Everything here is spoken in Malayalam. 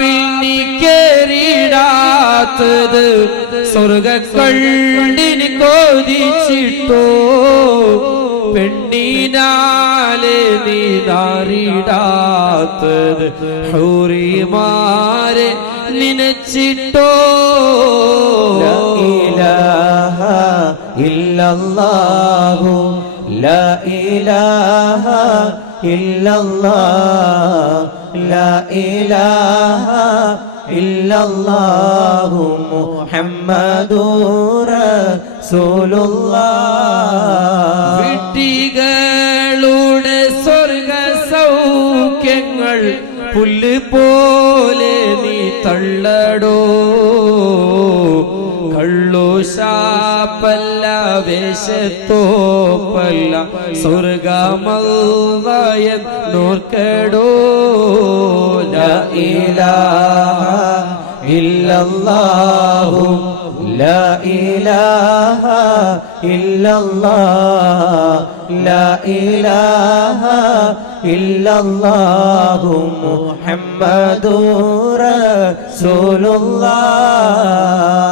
പിന്നിക്കേറിടാത്തത് സ്വർഗക്കള്ളിന് കോതിച്ചിട്ടോ? പെണ്ണിനാലെ നീതാറിടാത്തത് ഹൗറിമാരെ നിനച്ചിട്ടോ? ഇലാഹ ലാ ഇലാഹ ഇല്ലല്ലാഹ്. لا إله إلا الله محمد رسول الله വിട്ടികളുടെ സ്വർഗ സൗഖ്യങ്ങൾ പുല്ല് പോലെ നീ തള്ളടോ കള്ളു ശാപ്പല്ല വേഷത്തോപ്പല്ല സ്വർഗമൽവയൻ നോർക്കടോ لا إله إلا الله لا إله إلا الله لا إله إلا الله محمد رسول الله